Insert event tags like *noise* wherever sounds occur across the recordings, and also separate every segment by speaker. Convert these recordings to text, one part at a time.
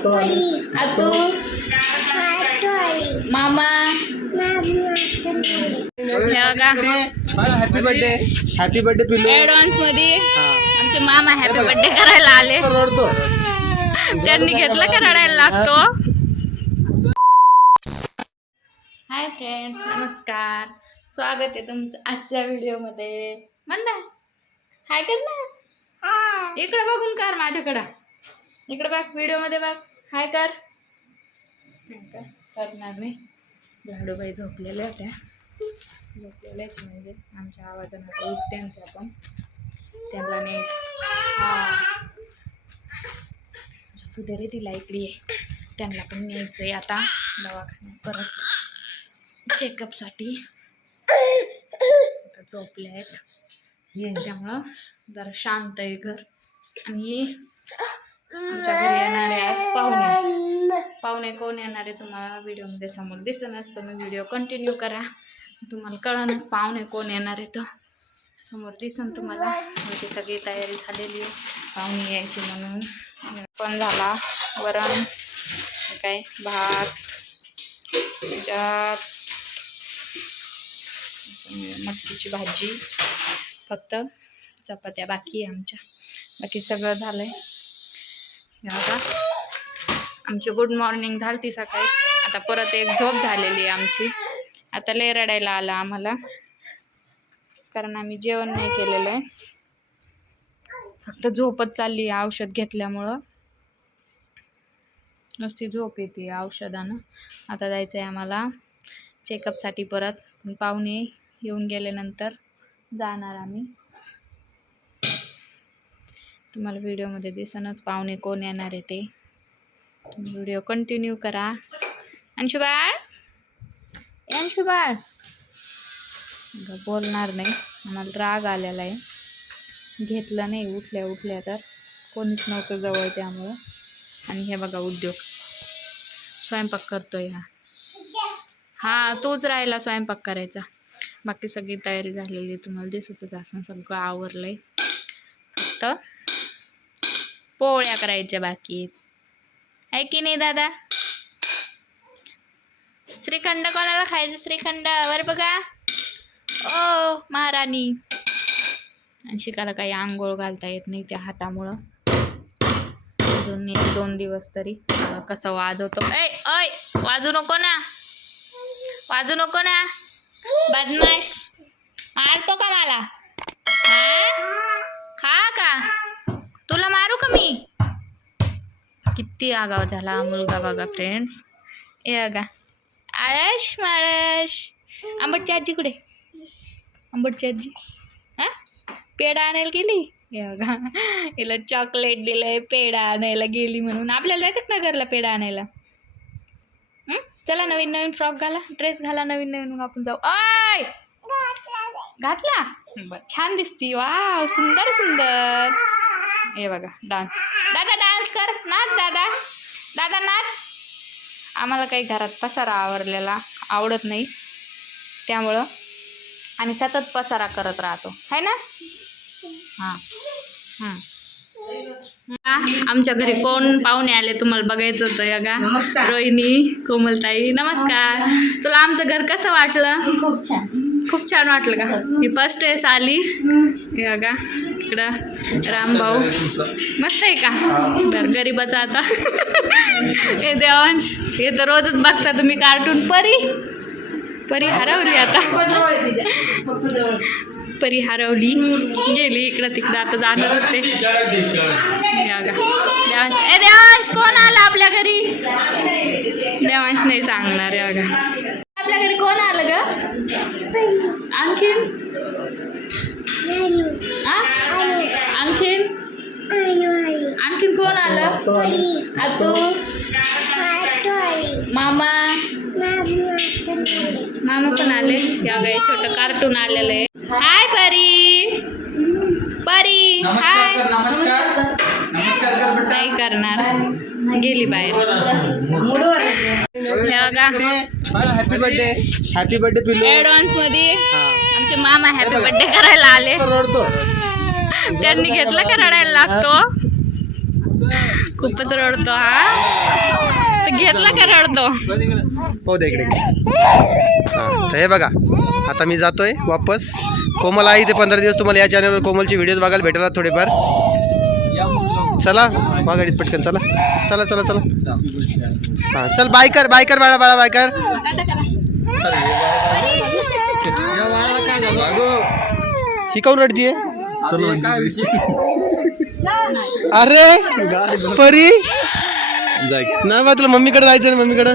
Speaker 1: आतू मामा.
Speaker 2: Happy birthday happy birthday
Speaker 1: ऍडव्हान्समध्ये आमचे मामा हॅपी बर्थडे करायला आले. *laughs*
Speaker 2: रडतो.
Speaker 1: त्यांनी घेतलं का रडायला लागतो? हाय फ्रेंड्स नमस्कार. स्वागत आहे तुमचं आजच्या व्हिडिओमध्ये. म्हण ना हाय कर ना इकडं बघून कर माझ्याकडं. इकडं बघ व्हिडिओमध्ये बघ. हाय कर. करणार नाही. लाडूबाई झोपलेल्या होत्या. झोपलेल्याच म्हणजे आमच्या आवाजानं उठते ना त्या पण त्यांना हा. झोपू दे रे तिला इकडे ये. त्यांना पण न्यायचं आहे आता. दवाखान्यात परत चेकअपसाठी आता झोपले आहेत त्यामुळं जरा शांत आहे घर. आणि आमच्या घरी येणारे आज पाहुणे. पाहुणे कोण येणार आहे तुम्हाला व्हिडिओमध्ये समोर दिसत नसतं मी व्हिडिओ कंटिन्यू करा. तुम्हाला कळणच पाहुणे कोण येणार आहे तर. समोर दिसन तुम्हाला. म्हणजे सगळी तयारी झालेली आहे. पाहुणे यायची म्हणून. पण झाला वरण काय? भात त्याच्यात मटकीची भाजी. फक्त चपात्या बाकी आहे आमच्या. बाकी सगळं झालं आहे आता आमची गुड मॉर्निंग झाली ती सकाळी. आता परत एक झोप झालेली आहे आमची. आता लय रडायला आलं आम्हाला. कारण आम्ही जेवण नाही केलेलं आहे. फक्त झोपच चालली आहे औषध घेतल्यामुळं. नुसती झोप येते औषधानं. आता जायचं आहे आम्हाला चेकअपसाठी परत. पाहुणे येऊन गेल्यानंतर जाणार आम्ही. तुम्हाला व्हिडिओमध्ये दिसनच पाहुणे कोण येणार आहे ते. व्हिडिओ कंटिन्यू करा. अंशुबाळ? अंशुबाळ? बोलणार नाही. आम्हाला राग आलेला आहे. घेतलं नाही उठल्या उठल्या तर. कोणीच नव्हतं जवळ त्यामुळं. आणि हे बघा उद्योग. स्वयंपाक करतोय हा. हा तोच राहिला स्वयंपाक करायचा. बाकी सगळी तयारी झालेली आहे. तुम्हाला दिसतच असं सगळं आवरलं आहे फक्त पोळ्या करायच्या बाकी आहेत आहे की नाही दादा? श्रीखंड कोणाला खायचं? श्रीखंड. वर बघा. ओ महाराणी. आणि शिकायला काही आंघोळ घालता येत नाही त्या हातामुळं. अजून एक दोन दिवस तरी. कसं वाजवतो ऐ ऐ वाजू नको ना. वाजू नको ना. बदमाश. मारतो का मला? हा का? तुला मार का मी किती आगाव झाला मुलगा बघा फ्रेंड्स ए बघा. आळश माळश आंबटची आजी कुठे? आंबटची आजी हा? पेढा आणायला गेली? हे बघा. हिला चॉकलेट दिलंय पेढा आणायला गेली म्हणून. आपल्याला जायचं नगरला पेढा आणायला? चला नवीन नवीन फ्रॉक घाला. ड्रेस घाला नवीन नवीन. मग आपण जाऊ. आय घातला. छान दिसती. वाव सुंदर सुंदर. हे बघा डान्स दादा डान्स कर. नाच दादा. दादा नाच. आम्हाला काही घरात पसारा आवरलेला आवडत नाही. त्यामुळं आणि सतत पसारा करत राहतो. है ना? हां. हां आमच्या घरी कोण पाहुणे आले तुम्हाला बघायचं होतं या का रोहिणी कोमलताई नमस्कार. तुला आमचं घर कसं वाटलं?
Speaker 3: खूप छान.
Speaker 1: वाटलं का? ही फर्स्ट वेळेस आली हे बघा इकडं. रामभाऊ मस्त आहे का? बरं गरीबाचा आता. *laughs* हे देवांश हे तर रोजच बघता तुम्ही कार्टून परी. परी हरवली आता. परी हरवली. गेली इकडं तिकडं. आता जाणार होते देवांश. ए देवांश कोण आला आपल्या घरी? देवांश नाही सांगणार आहे बघा आपल्या घरी कोण आलं ग? आणखीन? आणखीन कोण आलं? आतू. मामा. मामा पण आले. या छोटं कार्टून आलेलं आहे. हाय परी. परी हाय
Speaker 2: नमस्कार. नमस्कार कर बेटा.
Speaker 1: नाही करणार. गेली बाहेर. हे बघा.
Speaker 2: हॅपी बर्थडे हॅपी बर्थडे पिल्लू.
Speaker 1: ऍडव्हान्समध्ये आमचे मामा हॅपी बर्थडे करायला आले.
Speaker 2: रडतो.
Speaker 1: त्यांनी घेतलं का रडायला लागतो? खूपच रडतो हा. घेतला का रडतो?
Speaker 2: हो दे इकडे हां तर हे बघा आता मी जातोय वापस. कोमल आहे इथे पंधरा दिवस तुम्हाला या चॅनलवर कोमलचे व्हिडिओज बघायला भेटेल थोडेफार. चला वा गाडीत पटकन चला. चला चला चला. हां चल बाय कर बाय कर बाळा बाळा बाय कर. ही काऊन रडतीये? अरे परी. नाही बा तुला मम्मीकडे जायचं ना मम्मीकडे?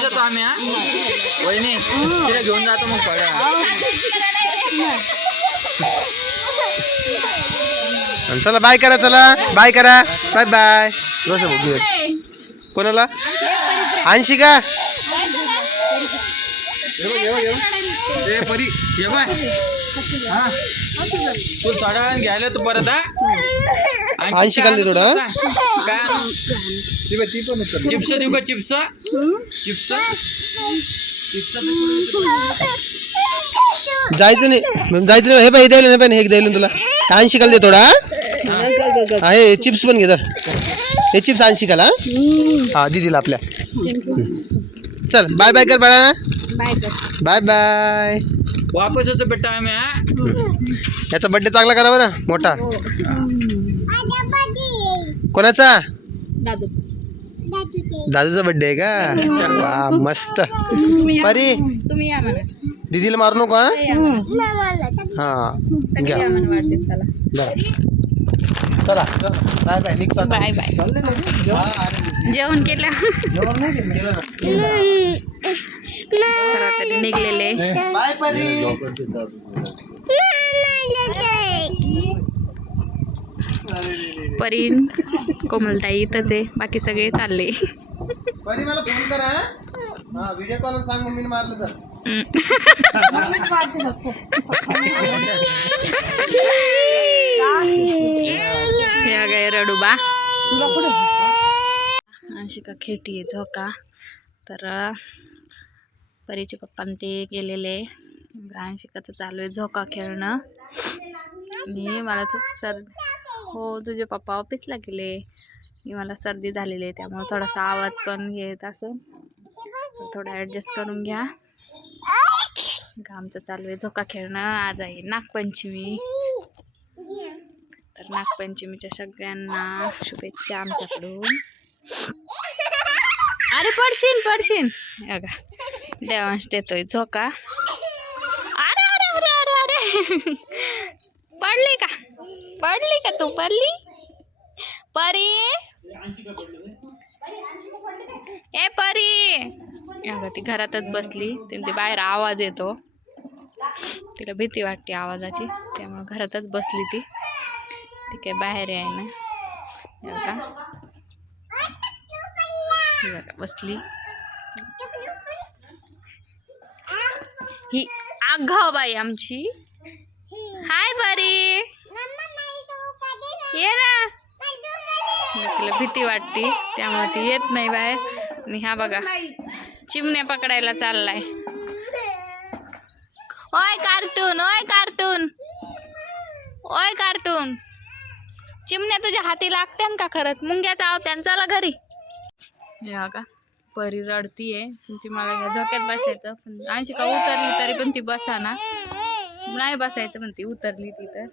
Speaker 3: जातो आम्ही हा वहिनी तिला घेऊन जातो मग पडा
Speaker 2: चला बाय करा चला. बाय करा. बाय बाय कोणाला? ऐंशी का
Speaker 3: ए परी ये बाय हा. तू थोडा घ्यायला तू परत हा?
Speaker 2: ऐंशी खाल्ली थोडं?
Speaker 3: काय? चिप्स देऊ का चिप्स चिप्स
Speaker 2: जायचं नाही. जायचं नाही. हे हे द्यायला नाही पण हे द्यायला तुला. ऐंशी काल दे थोडा हा? हा हे चिप्स पण घे तर हे चिप्स ऐंशी काल हा? हा दिदीला आपल्या. चल बाय बाय कर बाळा. बाय बाय
Speaker 3: वापस येतो बेटा आम्ही हा?
Speaker 2: याचा बड्डे चांगला करा बरं मोठा. कोणाचा? दादूचा बड्डे आहे का? वा मस्त. परी
Speaker 1: तुम्ही या म्हणा.
Speaker 2: दीदीला मारू नको हा. हा घ्या. बरं. चला बाय बाय निघतो आता.
Speaker 1: बाय बाय जेवण केलं. तरी निघलेले.
Speaker 2: बाय परी.
Speaker 1: परीन कोमलताई इथंच आहे. बाकी सगळे चालले.
Speaker 2: परी मला फोन करा हा? हा व्हिडिओ कॉलवर सांग मम्मीने मारलं तर. *laughs*
Speaker 1: या गाय रडूबा शिका हो का खेळती झोका तर परीचे पप्पान ते गेलेले. शिकाचं चालू आहे हो झोका खेळणं? मी मला तर सर हो तुझे पप्पा ऑफिसला गेले. मी मला सर्दी झालेली आहे त्यामुळे थोडासा आवाज पण घेत असून थोडं ॲडजस्ट करून घ्या. आमचं चालू आहे हो झोका खेळणं? आज आहे नागपंचमी. तर नागपंचमीच्या सगळ्यांना शुभेच्छा आमच्याकडून. अरे पडशील पडशील. बघा. देवांश देतोय झोका. अरे अरे अरे अरे अरे. पडली का? पडली का तू? पडली? परी. ए परी. बघा ती घरातच बसली. त्यांची बाहेर आवाज येतो. तिला भीती वाटते आवाजाची. त्यामुळे घरातच बसली ती. ती काय बाहेर आहे ना. बघा बसली. ही आघाव बाई आमची. हाय बरी. ये ना तिला भीती वाटते त्यामुळे ती येत नाही बाहेर. आणि हा बघा चिमण्या पकडायला चाललाय. ओय कार्टून ओय कार्टून. ओय कार्टून. चिमण्या तुझ्या हाती लागत्यान का खरंच? मुंग्याचा आव चला घरी. हे का परी रडतीये. ती मला झोक्यात बसायचं पण ऐंशी का उतरली तरी पण ती बसा ना नाही बसायचं पण ती उतरली ती तर.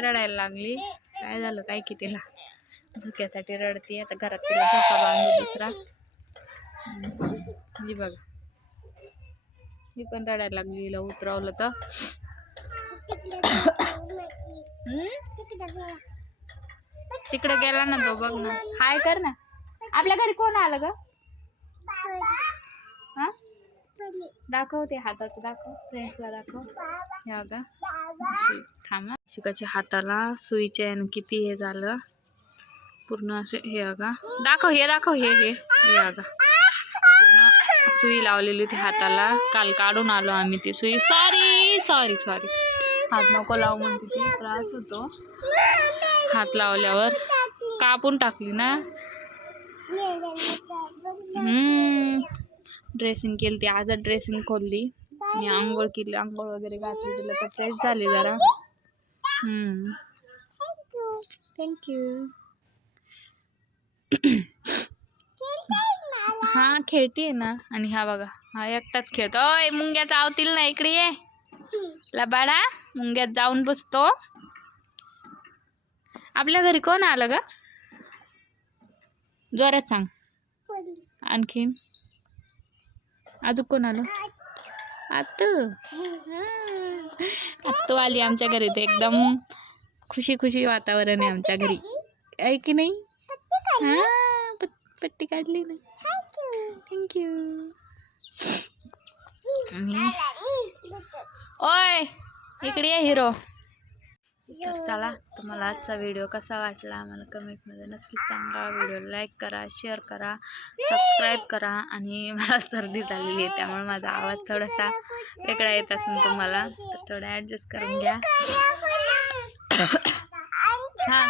Speaker 1: रडायला लागली. काय झालं काय की तिला? झोक्यासाठी रडती आता घरात तिला झोका बांधली दुसरा. जी बघा. ती पण रडायला लागली हिला उतरवलं तर. तिकडं तिकडे गेला ना तो बघ ना. हाय कर ना. आपल्या घरी कोण आलं ग? हा? दाखव ते हाताचं दाखव. फ्रेंड्सला दाखव. हे थांबा. शिकाच्या हाताला सुईचे आणि किती हे झालं. पूर्ण असे हे बघा दाखव हे दाखव हे हे. हे बघा पूर्ण सुई लावलेली होती हाताला. काल काढून आलो आम्ही ती सुई. सॉरी सॉरी सॉरी हात नको लावू म्हणते ती. त्रास होतो. हात लावल्यावर कापून टाकली ना. ड्रेसिंग केली ती. आजच ड्रेसिंग खोलली. मी आंघोळ केली. आंघोळ वगैरे घातली तिला. तर फ्रेश झाली जरा. थँक्यू हा खेळतीये ना. आणि हा बघा. हा एकटाच खेळतो. ओय मुंग्या चावतील ना इकडे ये. लबाडा मुंग्यात जाऊन बसतो. आपल्या घरी कोण आलं ग? जोरात सांग. आणखीन? अजून कोण आलं? आतू. आत्तू आली आमच्या घरी ते एकदम खुशी खुशी वातावरण आहे आमच्या घरी. आहे की नाही? हा पट- पट्टी काढली ना. थँक्यू ओय इकडे ये हिरो. तर चला तुम्हाला आजचा व्हिडिओ कसा वाटला मला कमेंटमध्ये नक्की सांगा. व्हिडिओ लाईक करा शेअर करा सबस्क्राईब करा आणि *laughs* मला सर्दी झालेली आहे त्यामुळे माझा आवाज थोडासा वेगळा येत असेल तुम्हाला तर थोडं ॲडजस्ट करून घ्या. *coughs* हां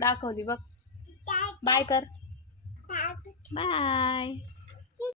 Speaker 1: दाखवली बघ. बाय कर. बाय